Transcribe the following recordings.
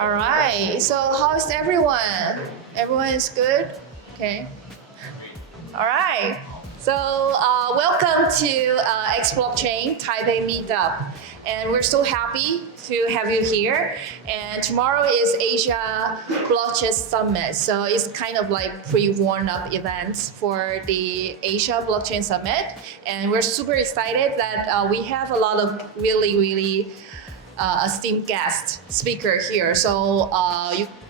All right. So how's everyone? Everyone is good? Okay. All right. So welcome to XBlockchain Taipei Meetup. And we're so happy to have you here. And tomorrow is Asia Blockchain Summit. So it's kind of like pre-warm-up events for the Asia Blockchain Summit. And we're super excited that we have a lot of really esteemed guest speaker here. So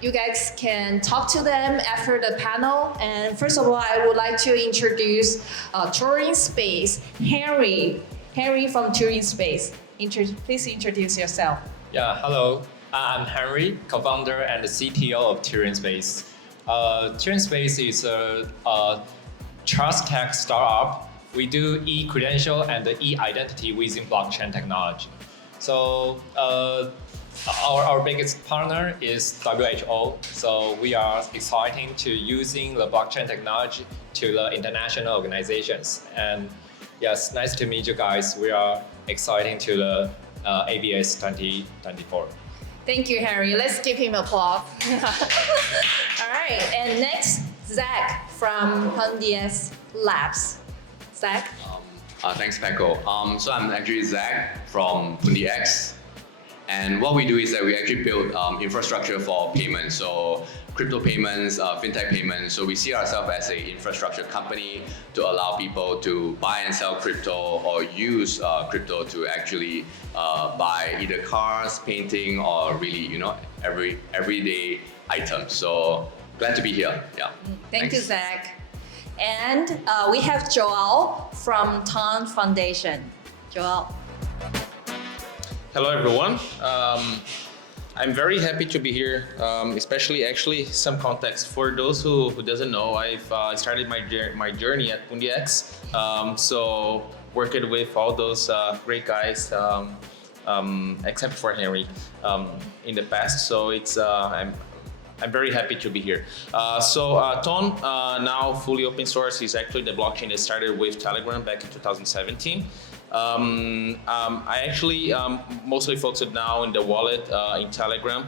you guys can talk to them after the panel. And first of all, I would like to introduce Turing Space, Henry from Turing Space. Please introduce yourself. Yeah, hello. I'm Henry, co-founder and the CTO of Turing Space. Turing Space is a trust tech startup. We do e-credential and e-identity using blockchain technology. So our biggest partner is WHO. So we are exciting to using the blockchain technology to the international organizations. And yes, nice to meet you guys. We are exciting to the ABS 2024. Thank you, Henry. Let's give him applause. All right, and next, Zach from Pundi Labs. Zach? Thanks, Paco. So I'm actually Zach from Pundi. And what we do is that we actually build infrastructure for payments. So crypto payments, fintech payments. So we see ourselves as an infrastructure company to allow people to buy and sell crypto or use crypto to actually buy either cars, painting, or really, everyday items. So glad to be here. Yeah. Thank you, Zach. And we have Joao from Ton Foundation. Joao. Hello, everyone. I'm very happy to be here, especially actually some context. For those who doesn't know, I've started my journey at Pundi. So working with all those great guys, except for Henry, in the past. So it's I'm very happy to be here. Ton, now fully open source, is actually the blockchain that started with Telegram back in 2017. I actually mostly focused now in the wallet in Telegram.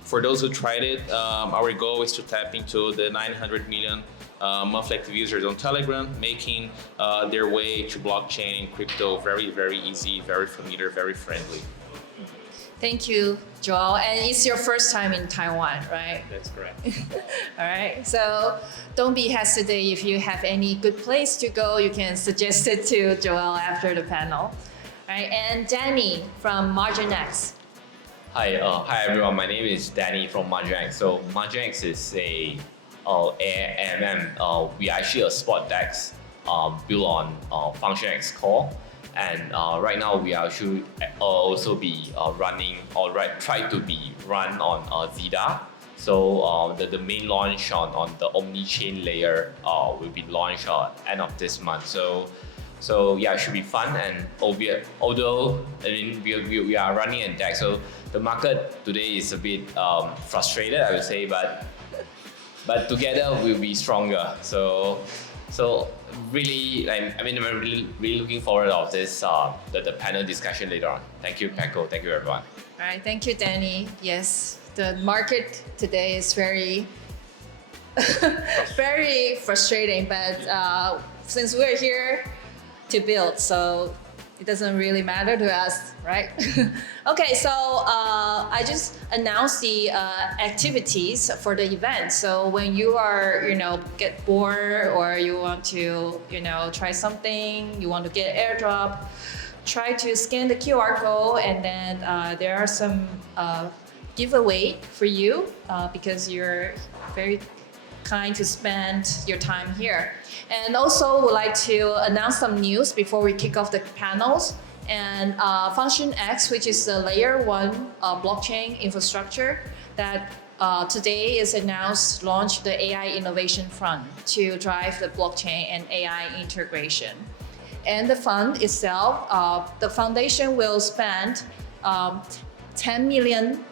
For those who tried it, our goal is to tap into the 900 million monthly active users on Telegram, making their way to blockchain and crypto very easy, very familiar, very friendly. Thank you, Joao. And it's your first time in Taiwan, right? That's correct. All right. So don't be hesitant. If you have any good place to go, you can suggest it to Joao after the panel. All right. And Danny from MarginX. Hi everyone. My name is Danny from MarginX. So MarginX is a AMM. We are actually a spot DEX built on FunctionX core. And right now we are should also be running or try to be run on ZDA. So the main launch on the Omni-chain layer will be launched end of this month. So yeah, it should be fun. And although we are running in DEX, so the market today is a bit frustrated, I would say, but together we'll be stronger. So really, I'm really looking forward of this the panel discussion later on. Thank you, Paco. Thank you, everyone. All right, thank you, Danny. Yes, the market today is very frustrating, but since we're here to build, so it doesn't really matter to us, right? Okay, so I just announced the activities for the event. So when you are, get bored or you want to, try something, you want to get airdrop, try to scan the QR code, and then there are some giveaway for you because you're very kind to spend your time here. And also would like to announce some news before we kick off the panels. And FunctionX, which is the layer 1 blockchain infrastructure that today is announced, launched the AI Innovation Fund to drive the blockchain and AI integration. And the fund itself, the foundation will spend 10 million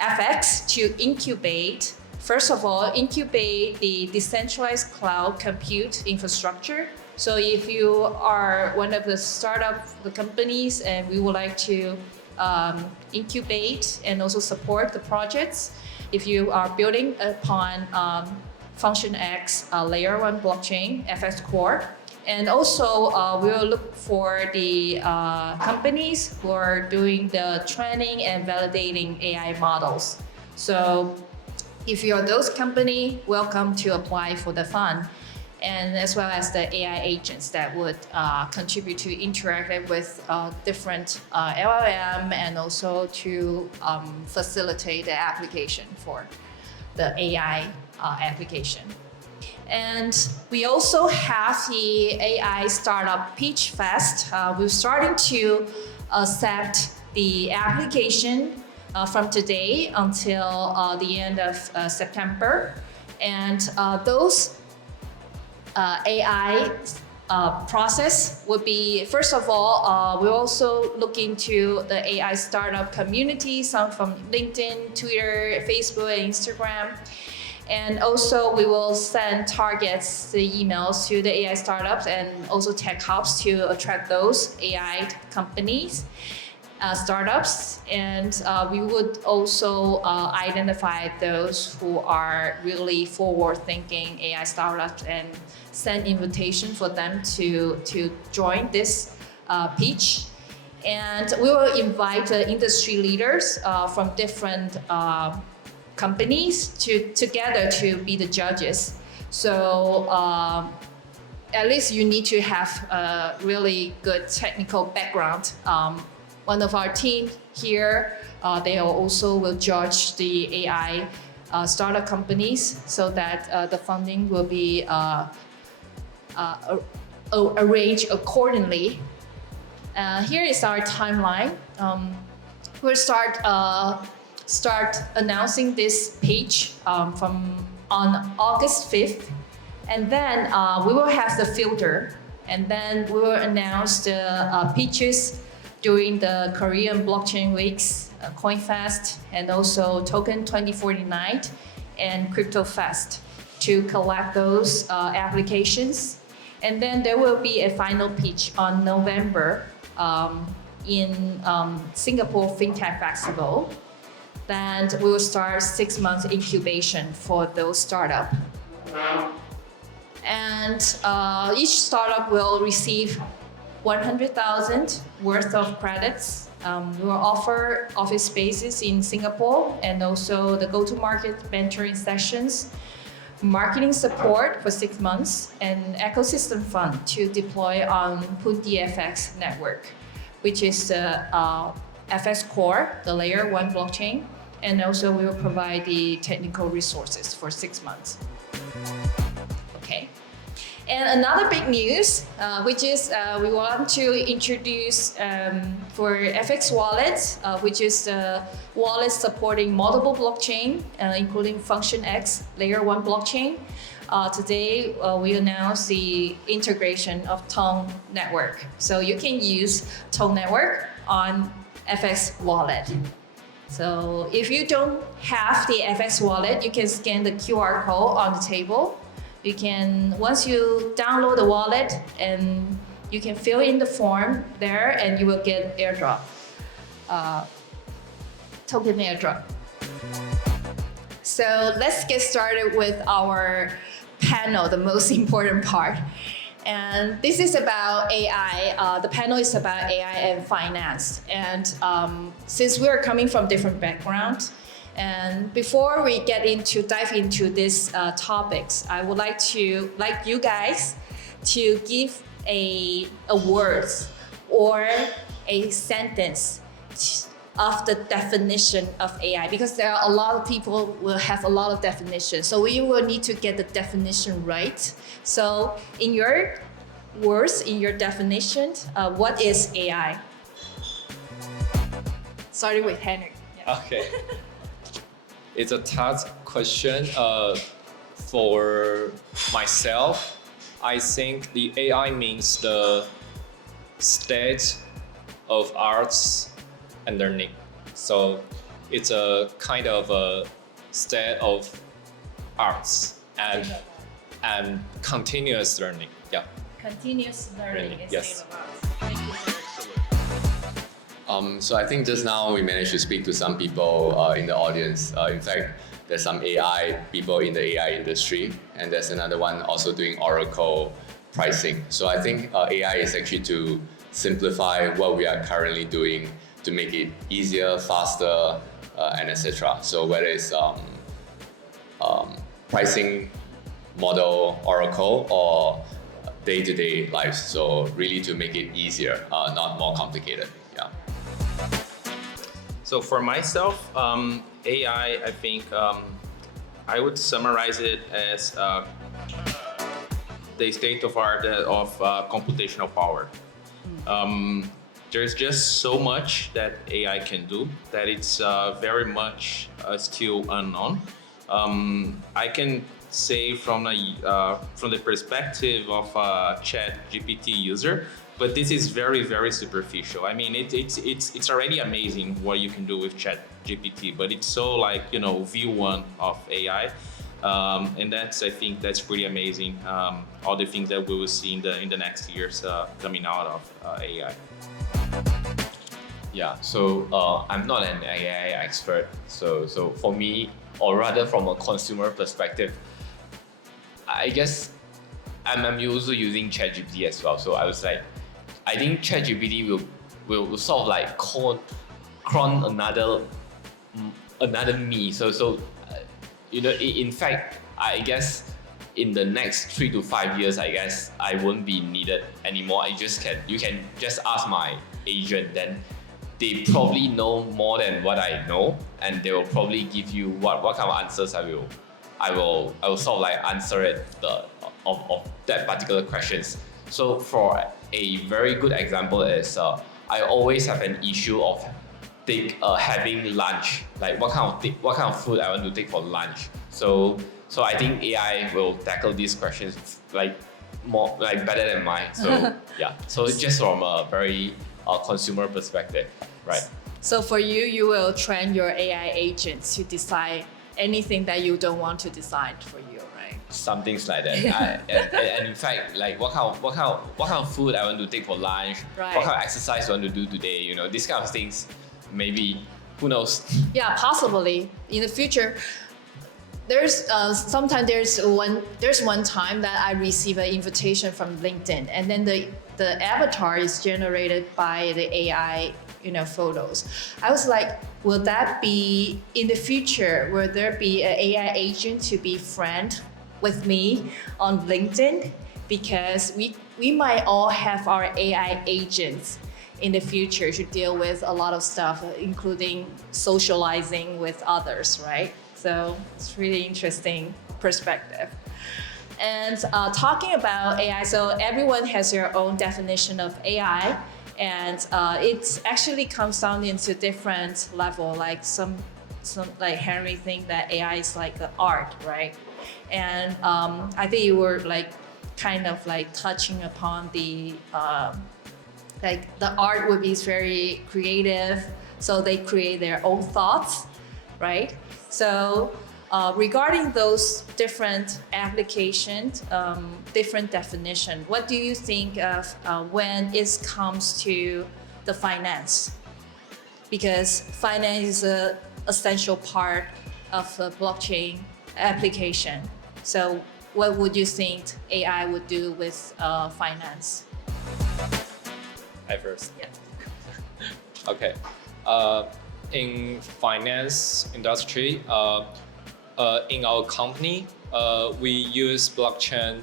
FX to incubate. First of all, incubate the decentralized cloud compute infrastructure. So if you are one of the startup companies and we would like to incubate and also support the projects. If you are building upon FunctionX layer 1 blockchain, FX Core. And also, we will look for the companies who are doing the training and validating AI models. So if you are those company, welcome to apply for the fund. And as well as the AI agents that would contribute to interact with different LLM and also to facilitate the application for the AI application. And we also have the AI Startup Pitch Fest. We're starting to accept the application from today until the end of September. And those AI process would be, first of all, we'll also look into the AI startup community, some from LinkedIn, Twitter, Facebook, and Instagram. And also we will send targets, the emails to the AI startups and also tech hubs to attract those AI companies, startups. And we would also identify those who are really forward-thinking AI startups and send invitation for them to join this pitch. And we will invite the industry leaders from different companies together to be the judges. So at least you need to have a really good technical background. One of our team here, they also will judge the AI startup companies so that the funding will be arranged accordingly. Here is our timeline. We'll start announcing this page on August 5th. And then we will have the filter. And then we will announce the pitches during the Korean Blockchain Weeks, CoinFest, and also Token 2049 and Crypto Fest to collect those applications. And then there will be a final pitch on November in Singapore FinTech Festival. Then we will start 6 months incubation for those startups. And each startup will receive 100,000 worth of credits. We will offer office spaces in Singapore and also the go-to-market mentoring sessions, marketing support for 6 months, and ecosystem fund to deploy on Pundi FX network, which is the FX Core, the layer 1 blockchain. And also we will provide the technical resources for 6 months. Okay. And another big news, which is we want to introduce for FX Wallet, which is the wallet supporting multiple blockchain, including FunctionX layer 1 blockchain. Today, we announced the integration of Tong network. So you can use Tong network on FX Wallet. So if you don't have the FX Wallet, you can scan the QR code on the table. You can, once you download the wallet, and you can fill in the form there, and you will get airdrop, token airdrop. So let's get started with our panel, the most important part. And this is about AI. The panel is about AI and finance. And since we are coming from different backgrounds, and before we dive into these topics, I would like you guys to give a word or a sentence of the definition of AI, because there are a lot of people will have a lot of definitions. So we will need to get the definition right. So in your words, in your definition, what is AI? Starting with Henry. Yeah. Okay. It's a tough question. For myself, I think the AI means the state of arts and learning. So it's a kind of a state of arts and continuous learning. Yeah. Continuous learning is Yes. state of arts. So I think just now we managed to speak to some people in the audience. In fact, there's some AI people in the AI industry, and there's another one also doing Oracle pricing. So I think AI is actually to simplify what we are currently doing to make it easier, faster, and etc. So whether it's pricing model, Oracle, or day-to-day life. So really to make it easier, not more complicated. Yeah. So for myself, AI, I think I would summarize it as the state of art of computational power. There's just so much that AI can do that it's very much still unknown. I can say from the perspective of a ChatGPT user, but this is very, very superficial. I mean, it's already amazing what you can do with ChatGPT, but it's so like, you know, view one of AI. And I think that's pretty amazing. All the things that we will see in the next years coming out of AI. Yeah, so I'm not an AI expert. So for me, or rather from a consumer perspective, I guess I'm also using ChatGPT as well. So I was like, I think ChatGPT will sort of like clone another me. So you know, in fact, I guess in the next 3 to 5 years, I guess I won't be needed anymore. You can just ask my agent, then they probably know more than what I know, and they will probably give you what kind of answers I will sort of like answer it of that particular questions. So for a very good example is I always have an issue of having lunch, like what kind of food I want to take for lunch. So I think AI will tackle these questions like more like better than mine. So yeah, so it's just from a very consumer perspective, right? So for you, you will train your AI agents to decide anything that you don't want to decide for you, right? Some things like that. And in fact, like what kind of food I want to take for lunch, Right. what kind of exercise I want to do today, you know, these kind of things, maybe, who knows? Yeah, possibly in the future. There's sometimes there's one time that I receive an invitation from LinkedIn, and then the avatar is generated by the AI, you know, photos. I was like, will that be in the future? Will there be an AI agent to be friend with me on LinkedIn? Because we might all have our AI agents in the future to deal with a lot of stuff, including socializing with others, right? So it's really interesting perspective. And talking about AI, so everyone has their own definition of AI, and it actually comes down into different level. Like some like Henry think that AI is like an art, right? And I think you were like kind of like touching upon the like the art would be very creative, so they create their own thoughts, right? So regarding those different applications, different definition, what do you think of when it comes to the finance? Because finance is an essential part of the blockchain application. So what would you think AI would do with finance? I first. Yeah. Okay. In finance industry, in our company, we use blockchain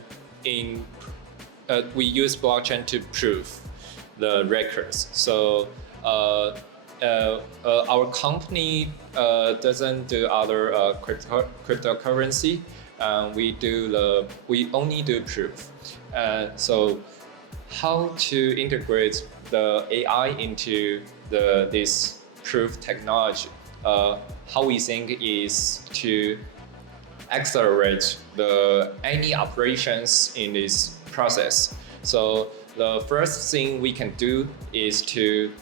to prove the records. So our company doesn't do other cryptocurrency. We only do proof. So how to integrate the AI into this proof technology? How we think is to accelerate any operations in this process. So the first thing we can do is to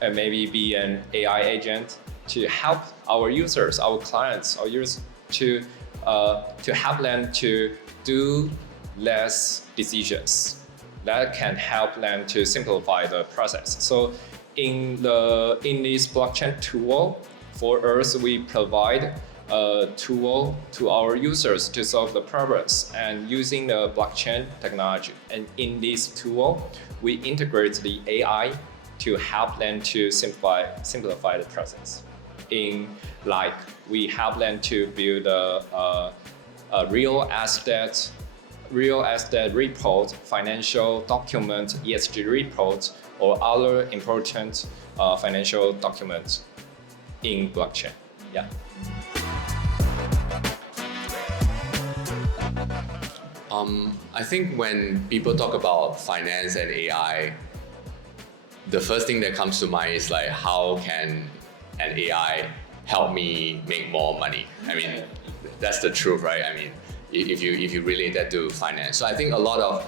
maybe be an AI agent to help our users, our clients, our users to help them to do less decisions. That can help them to simplify the process. So in this blockchain tool, for us, we provide a tool to our users to solve the problems, and using the blockchain technology. And in this tool, we integrate the AI to help them to simplify the process. We help them to build a real estate report, financial document, ESG report, or other important financial documents in blockchain. Yeah. I think when people talk about finance and AI, the first thing that comes to mind is like, how can an AI help me make more money? I mean, that's the truth, right? I mean, if you relate that to finance. So I think a lot of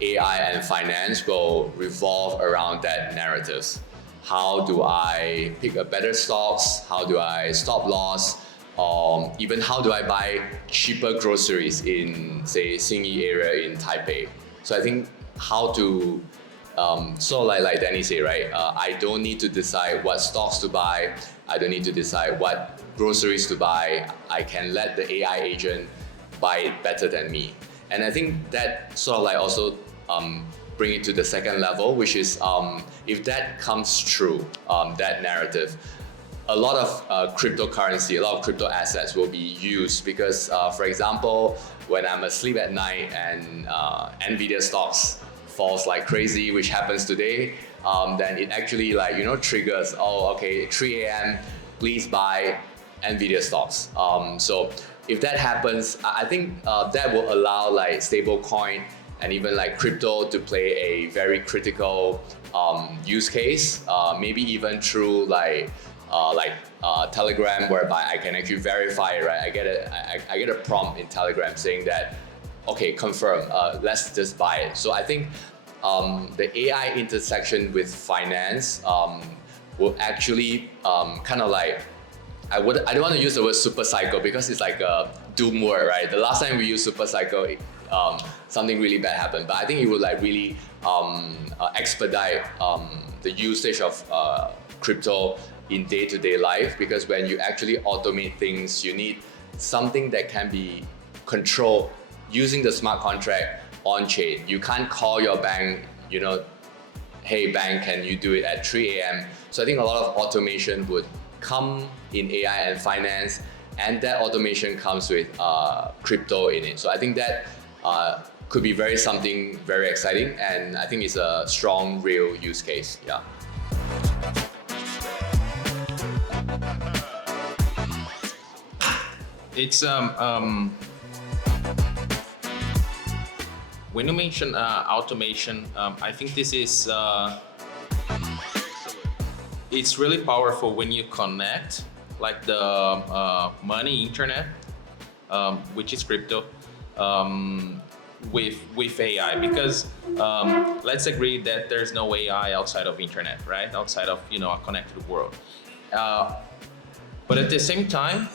AI and finance will revolve around that narrative. How do I pick a better stocks? How do I stop loss? Even how do I buy cheaper groceries in, say, Xinyi area in Taipei? So I think how to, so like Danny say, right? I don't need to decide what stocks to buy. I don't need to decide what groceries to buy. I can let the AI agent buy it better than me. And I think that sort of like also bring it to the second level, which is if that comes true, that narrative, a lot of cryptocurrency, a lot of crypto assets will be used because, for example, when I'm asleep at night and Nvidia stocks falls like crazy, which happens today, then it actually triggers, oh, okay, 3 a.m., please buy Nvidia stocks. So if that happens, I think that will allow like stable coin and even like crypto to play a very critical use case, maybe even through Telegram, whereby I can actually verify it, right? I get a prompt in Telegram saying that, okay, confirm, let's just buy it. So I think the AI intersection with finance will actually kind of like, I don't want to use the word super cycle because it's like a doom word, right? The last time we used super cycle, something really bad happened. But I think it would like really expedite the usage of crypto in day-to-day life, because when you actually automate things, you need something that can be controlled using the smart contract on chain. You can't call your bank, hey bank, can you do it at 3 a.m.? So I think a lot of automation would come in AI and finance, and that automation comes with crypto in it. So I think that could be something very exciting, and I think it's a strong, real use case. Yeah. It's when you mention automation, I think this is it's really powerful when you connect like the money internet, which is crypto, with AI, because let's agree that there's no AI outside of internet, right? Outside of a connected world. But at the same time,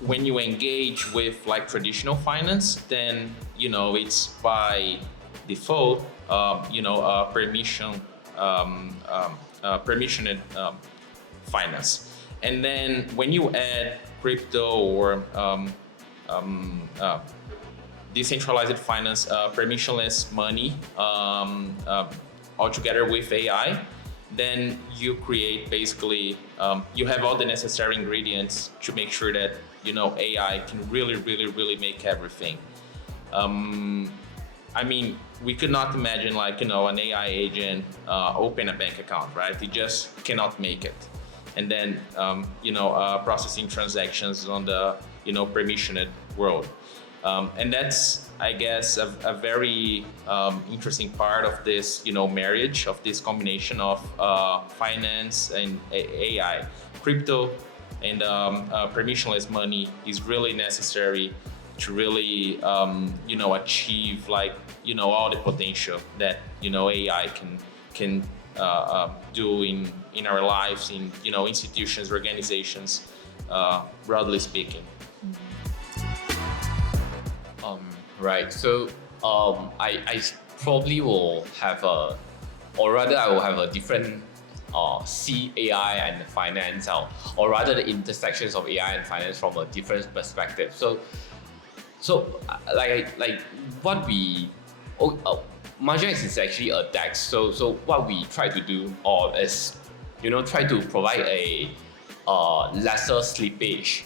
when you engage with like traditional finance, then it's by default permissioned finance. And then when you add crypto or decentralized finance, permissionless money all together with AI, then you create basically, you have all the necessary ingredients to make sure that AI can really make everything. I mean, we could not imagine like an AI agent open a bank account, right? It just cannot make it. And then processing transactions on the permissioned world. And that's, I guess, a very interesting part of this, marriage of this combination of finance and AI. Crypto and permissionless money is really necessary to really, achieve like, all the potential that, AI can do in our lives, in, institutions, organizations, broadly speaking. Right. So I probably will have a or rather I will have a different see AI and finance, or rather the intersections of AI and finance from a different perspective. So like what we MarginX is actually a DEX. So what we try to do is try to provide a lesser slippage,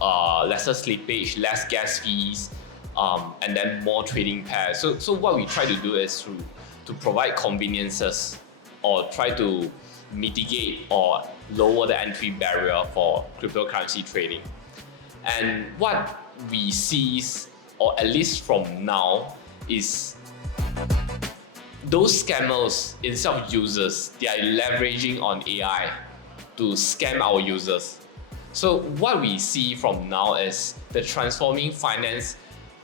lesser slippage, less gas fees, and then more trading pairs. So what we try to do is to provide conveniences or try to mitigate or lower the entry barrier for cryptocurrency trading. And what we see, or at least from now, is those scammers, instead of users, they are leveraging on AI to scam our users. So what we see from now is the transforming finance.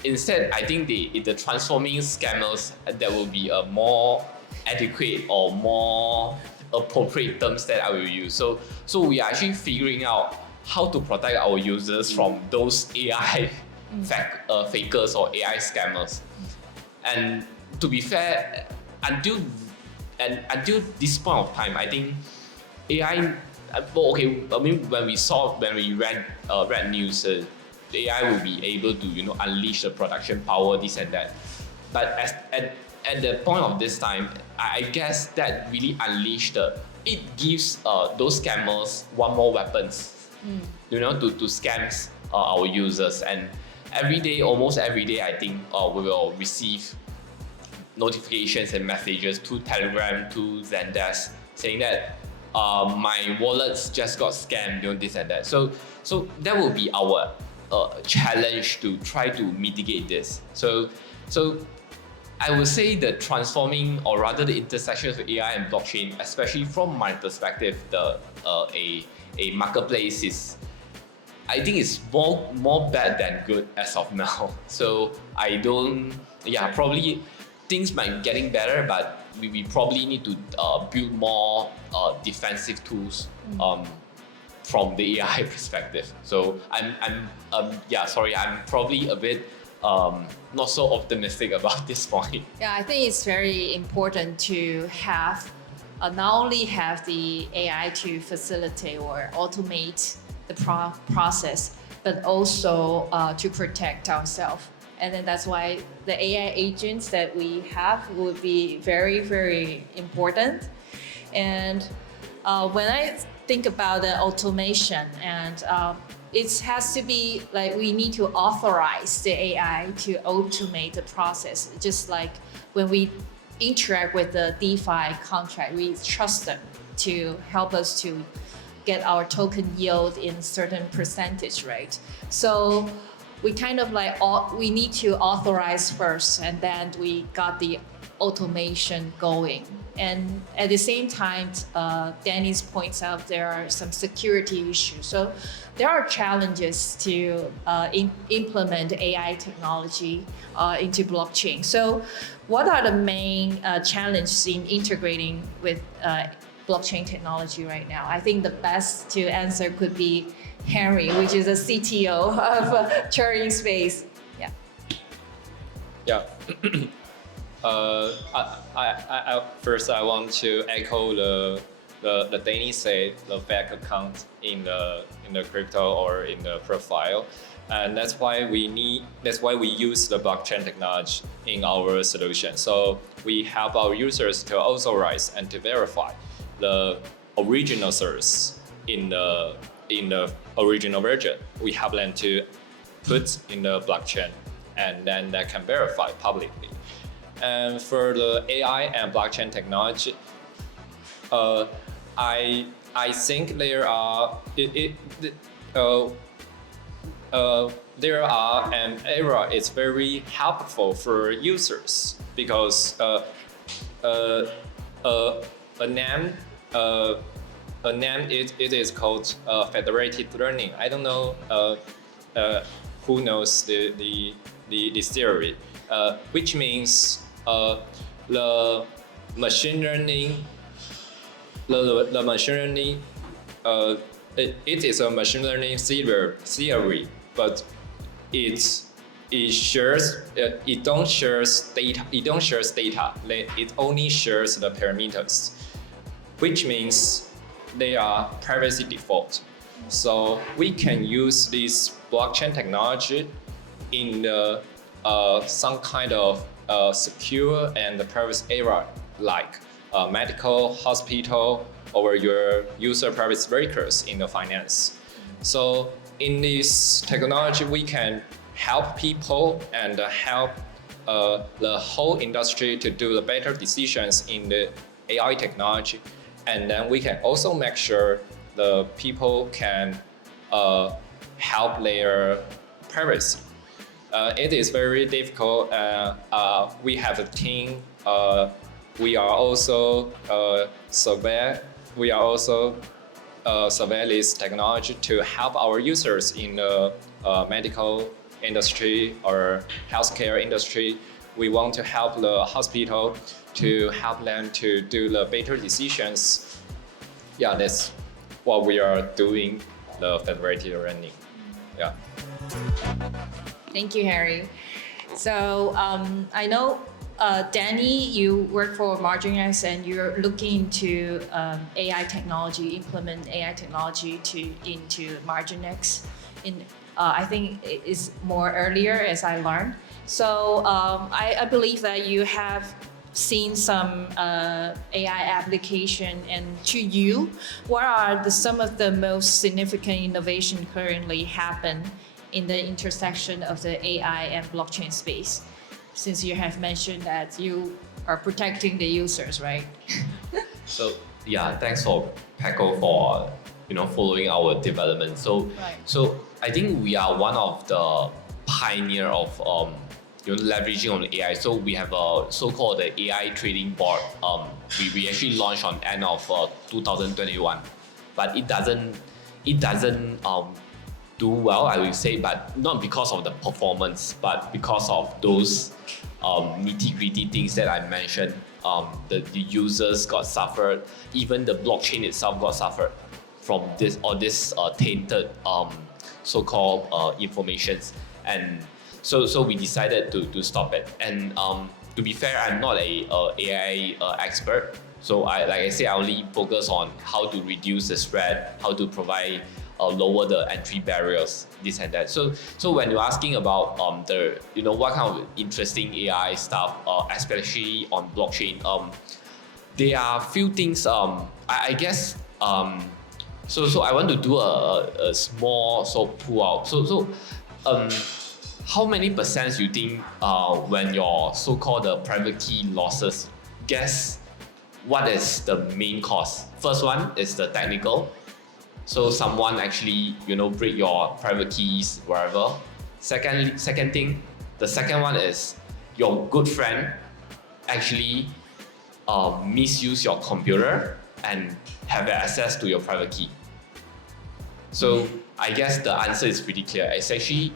Instead, I think the transforming scammers, that will be a more adequate or more appropriate terms that I will use. So we are actually figuring out how to protect our users from those AI fakers or AI scammers. And to be fair, until this point of time, I think AI. When we read news, the AI will be able to unleash the production power, this and that. But at the point of this time, I guess that really it gives those scammers one more weapons, to scam our users. And almost every day, I think we will receive notifications and messages to Telegram, to Mendes, saying that my wallets just got scammed, this and that. So that will be our challenge to try to mitigate this. So I would say the transforming, or rather the intersections of AI and blockchain, especially from my perspective, a marketplace I think it's more bad than good as of now. So probably things might be getting better, but we probably need to build more defensive tools from the AI perspective. So I'm probably a bit not so optimistic about this point. Yeah, I think it's very important to have not only have the AI to facilitate or automate the process, but also to protect ourselves. And then that's why the AI agents that we have would be very, very important. And when I think about the automation, and it has to be like we need to authorize the AI to automate the process. Just like when we interact with the DeFi contract, we trust them to help us to get our token yield in certain percentage rate. So we kind of we need to authorize first, and then we got the automation going. And at the same time, Dennis points out there are some security issues. So there are challenges to implement AI technology into blockchain. So what are the main challenges in integrating with blockchain technology right now? I think the best to answer could be Henry, which is a CTO of Turing Space. Yeah. Yeah. First, I want to echo the Danny said, the fake account in the crypto or in the profile, and that's why we use the blockchain technology in our solution. So we help our users to authorize and to verify the original source in the original version. We help them to put in the blockchain, and then they can verify publicly. And for the AI and blockchain technology, I think there are an era. It's very helpful for users because a name it is called federated learning. I don't know who knows the theory, which means the machine learning. The machine learning, it is a machine learning theory, but it's it don't shares data. It don't shares data. It only shares the parameters, which means they are privacy default. So we can use this blockchain technology in the some kind of secure and privacy area like medical, hospital, or your user privacy records in the finance. So in this technology, we can help people and help the whole industry to do the better decisions in the AI technology. And then we can also make sure the people can help their privacy. It is very difficult. We have a team. We are also survey this technology to help our users in the medical industry or healthcare industry. We want to help the hospital to help them to do the better decisions. Yeah, that's what we are doing, the federated learning. Yeah. Thank you, Harry. So I know, Danny, you work for MarginX and you're looking into AI technology, implement AI technology into MarginX. I think it is more earlier, as I learned. So I believe that you have seen some AI application, and to you, what are some of the most significant innovation currently happen in the intersection of the AI and blockchain space? Since you have mentioned that you are protecting the users, right? So yeah, thanks for Paco for following our development. So Right. so I think we are one of the pioneer of leveraging on AI. So we have a so-called the AI trading board. We actually launched on end of 2021, but it doesn't do well, I would say, but not because of the performance, but because of those nitty-gritty things that I mentioned. The users got suffered, even the blockchain itself got suffered from this tainted so-called informations, and so we decided to stop it. And to be fair, I'm not a AI expert, so like I say, I only focus on how to reduce the spread, how to provide lower the entry barriers, this and that. So when you're asking about the what kind of interesting AI stuff, especially on blockchain, there are few things. I guess. So I want to do a small pull out. So how many percent you think when your so-called private key losses? Guess what is the main cause? First one is the technical. So someone actually break your private keys wherever. Second thing, the second one is your good friend actually misuse your computer and have access to your private key. So I guess the answer is pretty clear. It's actually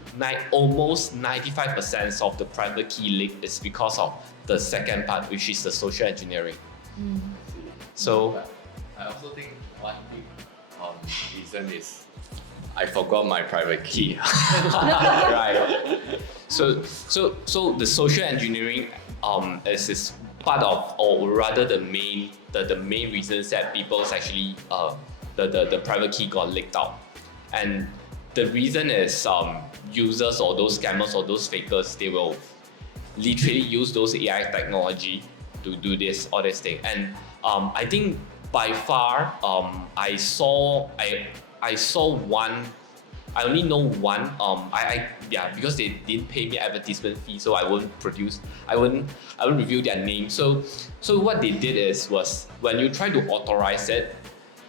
almost 95% of the private key leak is because of the second part, which is the social engineering. So I also think one big reason is I forgot my private key. right. So the social engineering is part of, or rather the main reasons that people's actually the private key got leaked out. And the reason is users or those scammers or those fakers, they will literally use those AI technology to do this or this thing. And I think by far I saw one. I only know one. Because they didn't pay me advertisement fee, so I won't reveal their name. So what they did was when you try to authorize it,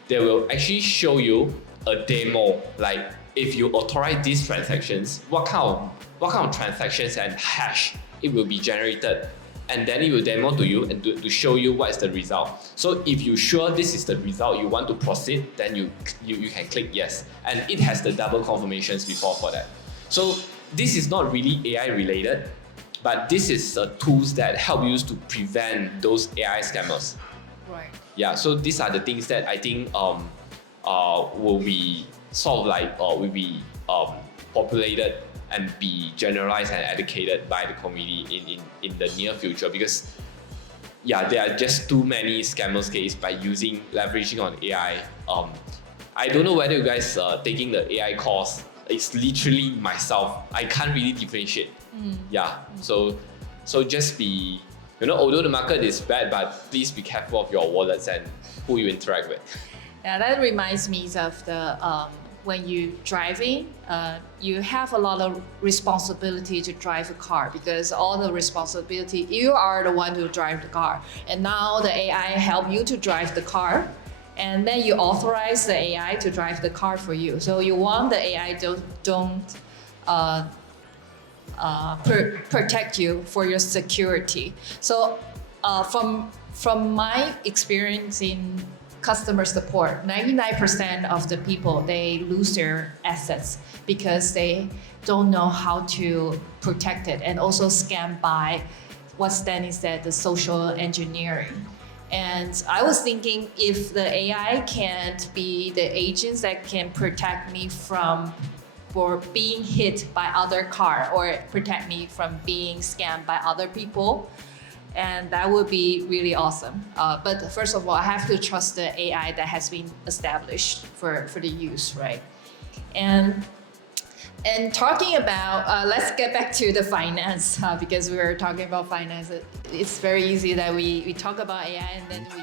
they will actually show you a demo, like if you authorize these transactions, what kind of transactions and hash it will be generated, and then it will demo to you and to show you what is the result. So if you're sure this is the result you want to proceed, then you can click yes, and it has the double confirmations before for that. So this is not really AI related, but this is tools that help you to prevent those AI scammers. Right. Yeah, so these are the things that I think will be sort of like will be populated and be generalized and educated by the community in the near future, because there are just too many scammers case by leveraging on AI. I don't know whether you guys are taking the AI course. It's literally myself. I can't really differentiate. So just be, although the market is bad, but please be careful of your wallets and who you interact with. Yeah, that reminds me of the when you driving, you have a lot of responsibility to drive a car, because all the responsibility, you are the one who drive the car, and now the AI help you to drive the car, and then you authorize the AI to drive the car for you. So you want the AI don't protect you for your security. So from my experience in customer support, 99% of the people, they lose their assets because they don't know how to protect it, and also scammed by what Stanley said, the social engineering. And I was thinking, if the AI can't be the agents that can protect me from being hit by other car, or protect me from being scammed by other people, and that would be really awesome. But first of all, I have to trust the AI that has been established for the use, right? And talking about, let's get back to the finance, because we were talking about finance. It's very easy that we talk about AI and then we